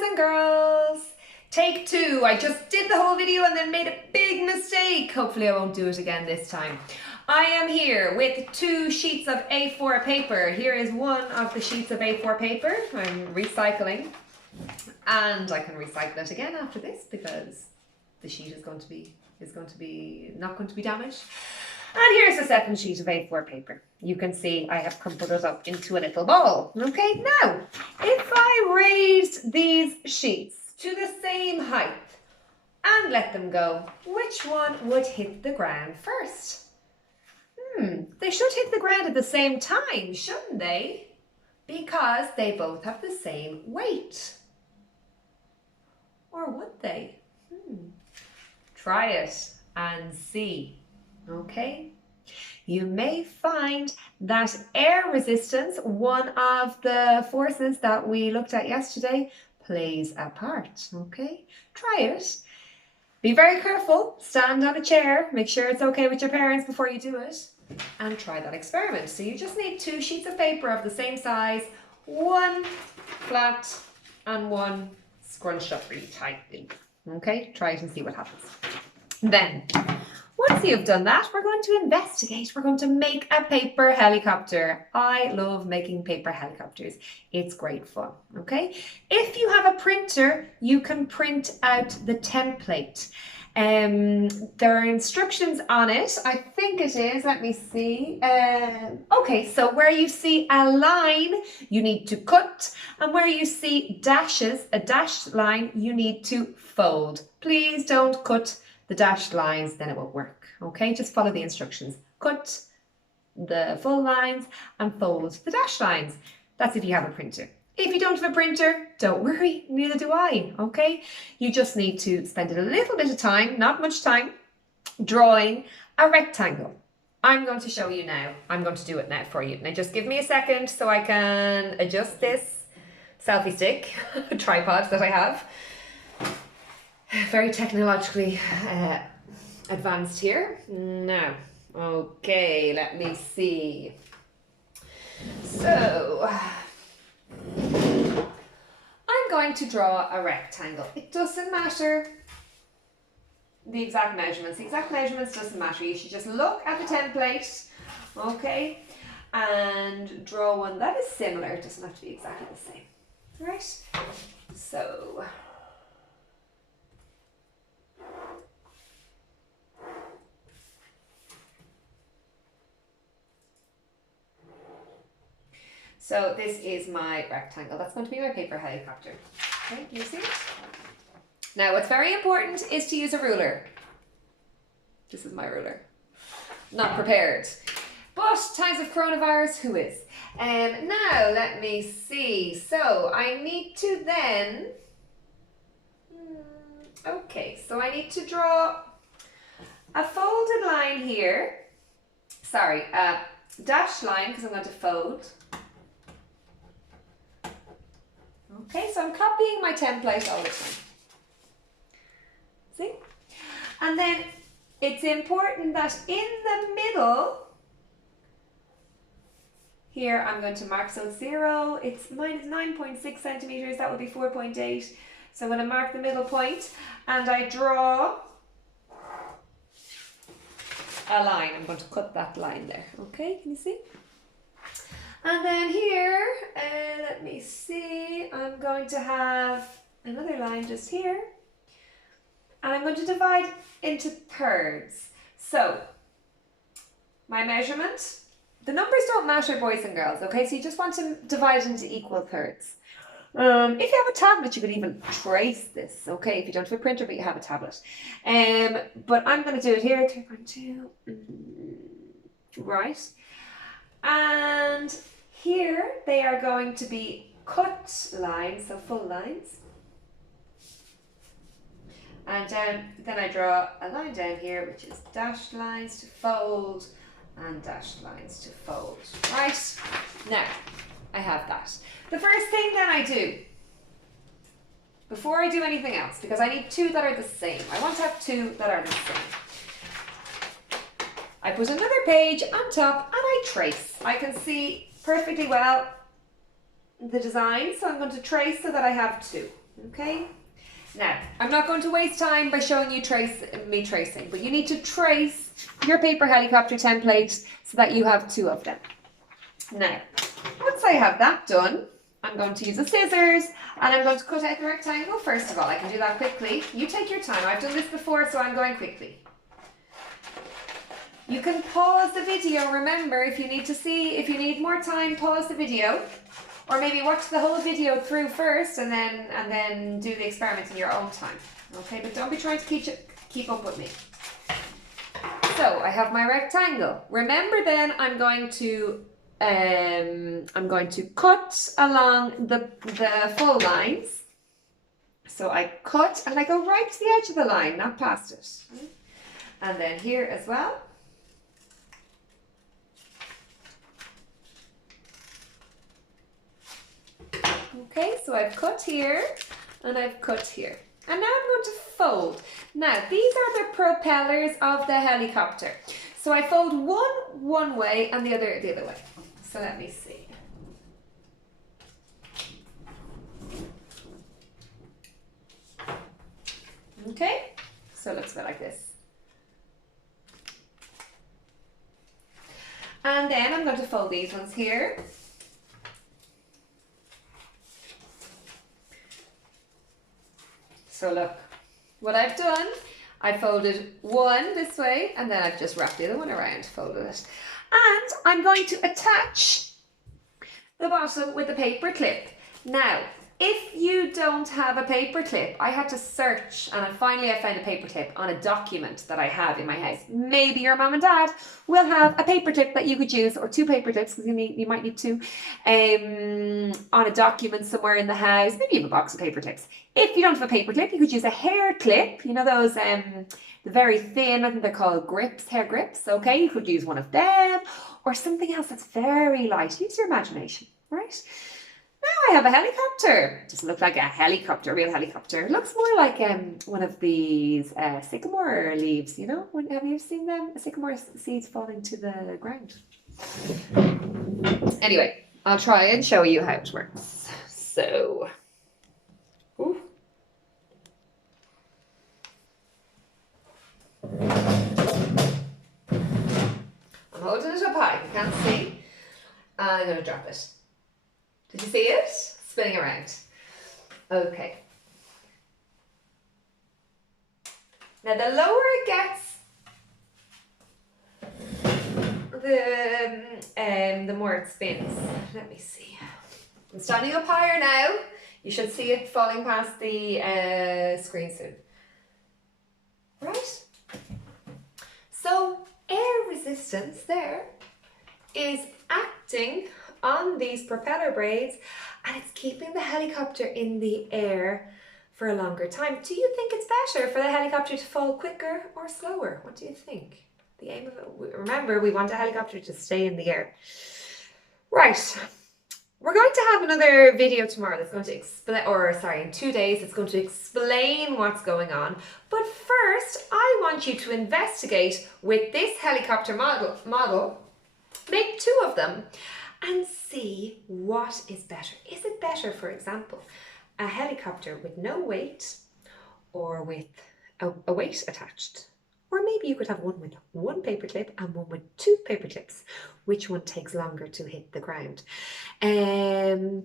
boys and girls. Take two. I just did the whole video and then made a big mistake. Hopefully I won't do it again this time. I am here with 2 sheets of A4 paper. Here is one of the sheets of A4 paper. I'm recycling, and I can recycle it again after this because the sheet is going to be not going to be damaged. And here's the second sheet of A4 paper. You can see I have crumpled it up into a little ball. Okay, now if I raised these sheets to the same height and let them go, which one would hit the ground first? They should hit the ground at the same time, shouldn't they? Because they both have the same weight. Or would they? Try it and see. Okay? You may find that air resistance, one of the forces that we looked at yesterday, plays a part. Okay? Try it. Be very careful. Stand on a chair. Make sure it's okay with your parents before you do it. And try that experiment. So you just need 2 sheets of paper of the same size, one flat and one scrunched up really tightly. Okay? Try it and see what happens. Then, once you've done that, we're going to investigate. We're going to make a paper helicopter. I love making paper helicopters. It's great fun, okay? If you have a printer, you can print out the template. There are instructions on it. I think it is. Let me see. Okay, so where you see a line, you need to cut. And where you see dashes, a dashed line, you need to fold. Please don't cut the dashed lines, then it won't work. Okay, just follow the instructions. Cut the full lines and fold the dashed lines. That's if you have a printer. If you don't have a printer, don't worry, neither do I, okay? You just need to spend a little bit of time, not much time, drawing a rectangle. I'm going to show you now. I'm going to do it now for you. Now just give me a second so I can adjust this selfie stick tripod that I have. Very technologically advanced here. Now, okay, let me see. So, I'm going to draw a rectangle. It doesn't matter the exact measurements. The exact measurements doesn't matter. You should just look at the template, okay, and draw one that is similar. It doesn't have to be exactly the same, right? So, this is my rectangle. That's going to be my paper helicopter. Okay, can you see it? Now, what's very important is to use a ruler. This is my ruler. Not prepared. But times of coronavirus, who is? Now, let me see. So, I need to then... Okay, so I need to draw a folded line here. Sorry, a dashed line because I'm going to fold. Okay, so I'm copying my template all the time. See? And then it's important that in the middle, here I'm going to mark, so 0, it's minus 9.6 centimeters, that would be 4.8. So I'm going to mark the middle point and I draw a line. I'm going to cut that line there. Okay, can you see? And then here, let me see, I'm going to have another line just here. And I'm going to divide into thirds. So, my measurement, the numbers don't matter, boys and girls, okay? So you just want to divide into equal thirds. If you have a tablet, you could even trace this, okay? If you don't have a printer, but you have a tablet. But I'm going to do it here, 3.2, right? And here they are going to be cut lines, so full lines. And then I draw a line down here, which is dashed lines to fold and dashed lines to fold. Right, now I have that. The first thing then I do, before I do anything else, because I need 2 that are the same. I want to have 2 that are the same. I put another page on top and I trace. I can see perfectly well the design, so I'm going to trace so that I have 2. Okay. Now, I'm not going to waste time by showing you me tracing, but you need to trace your paper helicopter template so that you have 2 of them. Now, once I have that done, I'm going to use a scissors and I'm going to cut out the rectangle first of all. I can do that quickly. You take your time. I've done this before, so I'm going quickly. You can pause the video. Remember, if you need more time, pause the video. Or maybe watch the whole video through first and then do the experiment in your own time. Okay, but don't be trying to keep up with me. So I have my rectangle. Remember then I'm going to cut along the full lines. So I cut and I go right to the edge of the line, not past it. And then here as well. Okay, so I've cut here and I've cut here. And now I'm going to fold. Now, these are the propellers of the helicopter. So I fold one way and the other way. So let me see. Okay, so it looks a bit like this. And then I'm going to fold these ones here. So look, what I've done, I folded one this way and then I've just wrapped the other one around, folded it. And I'm going to attach the bottom with the paper clip. Now, if you don't have a paper clip, I had to search and finally I found a paper clip on a document that I have in my house. Maybe your mum and dad will have a paper clip that you could use, or 2 paper clips, because you might need 2, on a document somewhere in the house. Maybe you have a box of paper clips. If you don't have a paper clip, you could use a hair clip. You know those, the very thin, I think they're called grips, hair grips, okay? You could use one of them, or something else that's very light. Use your imagination, right? Now I have a helicopter. It doesn't look like a helicopter, a real helicopter. It looks more like one of these sycamore leaves, you know? Have you ever seen them? Sycamore seeds falling to the ground. Anyway, I'll try and show you how it works. So, ooh. I'm holding it up high, you can't see. I'm going to drop it. Did you see it? Spinning around. Okay. Now the lower it gets, the more it spins. Let me see. I'm standing up higher now. You should see it falling past the screen soon. Right? So air resistance there is acting on these propeller blades, and it's keeping the helicopter in the air for a longer time. Do you think it's better for the helicopter to fall quicker or slower? What do you think? The aim of it, remember, we want a helicopter to stay in the air. Right, we're going to have another video tomorrow that's going to explain, or sorry, in 2 days, it's going to explain what's going on. But first, I want you to investigate with this helicopter model, make 2 of them, and see what is better. Is it better, for example, a helicopter with no weight or with a weight attached? Or maybe you could have one with 1 paper clip and one with 2 paper clips. Which one takes longer to hit the ground? Maybe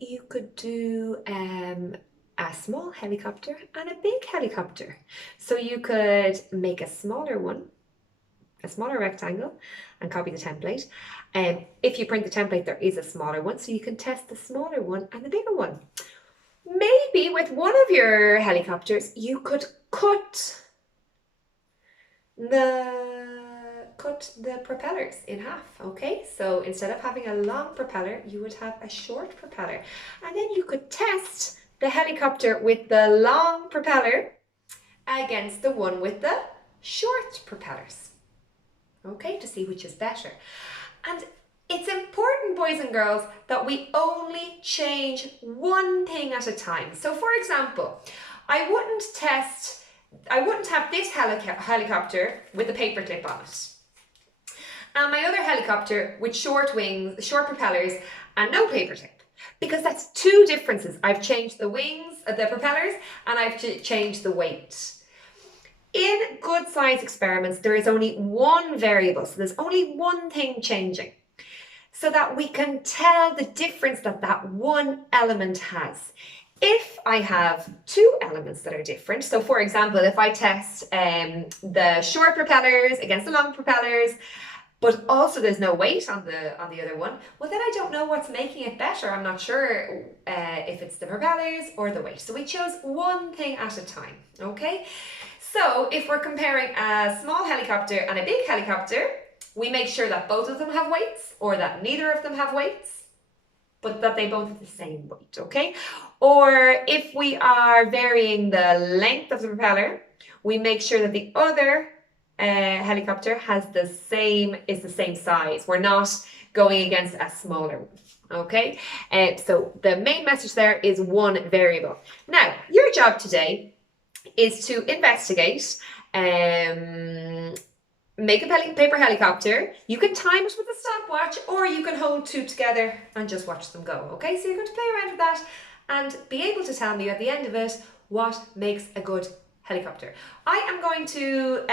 you could do a small helicopter and a big helicopter. So you could make a smaller one, a smaller rectangle, and copy the template. If you print the template, there is a smaller one, so you can test the smaller one and the bigger one. Maybe with one of your helicopters, you could cut the propellers in half, okay? So instead of having a long propeller, you would have a short propeller. And then you could test the helicopter with the long propeller against the one with the short propellers, okay, to see which is better. And it's important, boys and girls, that we only change one thing at a time. So for example, I wouldn't have this helicopter with a paper clip on it, and my other helicopter with short wings, short propellers, and no paper clip. because that's two differences. I've changed the wings, the propellers, and I've changed the weight. In good science experiments, there is only one variable, so there's only one thing changing, so that we can tell the difference that that one element has. If I have two elements that are different, so for example, if I test the short propellers against the long propellers, but also there's no weight on the other one, well then I don't know what's making it better. I'm not sure if it's the propellers or the weight. So we chose one thing at a time, okay? So if we're comparing a small helicopter and a big helicopter, we make sure that both of them have weights, or that neither of them have weights, but that they both have the same weight, okay? Or if we are varying the length of the propeller, we make sure that the other helicopter is the same size. We're not going against a smaller one, okay? So the main message there is one variable. Now, your job today is to investigate, make a paper helicopter. You can time it with a stopwatch, or you can hold two together and just watch them go, okay? So you're going to play around with that and be able to tell me at the end of it what makes a good helicopter. I am going to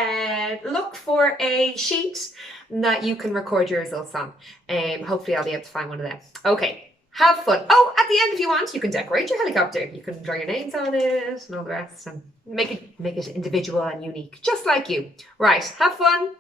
look for a sheet that you can record your results on. Hopefully I'll be able to find one of them. Okay, have fun. Oh, at the end, if you want, you can decorate your helicopter. You can draw your names on it and all the rest, and make it individual and unique, just like you. Right, have fun.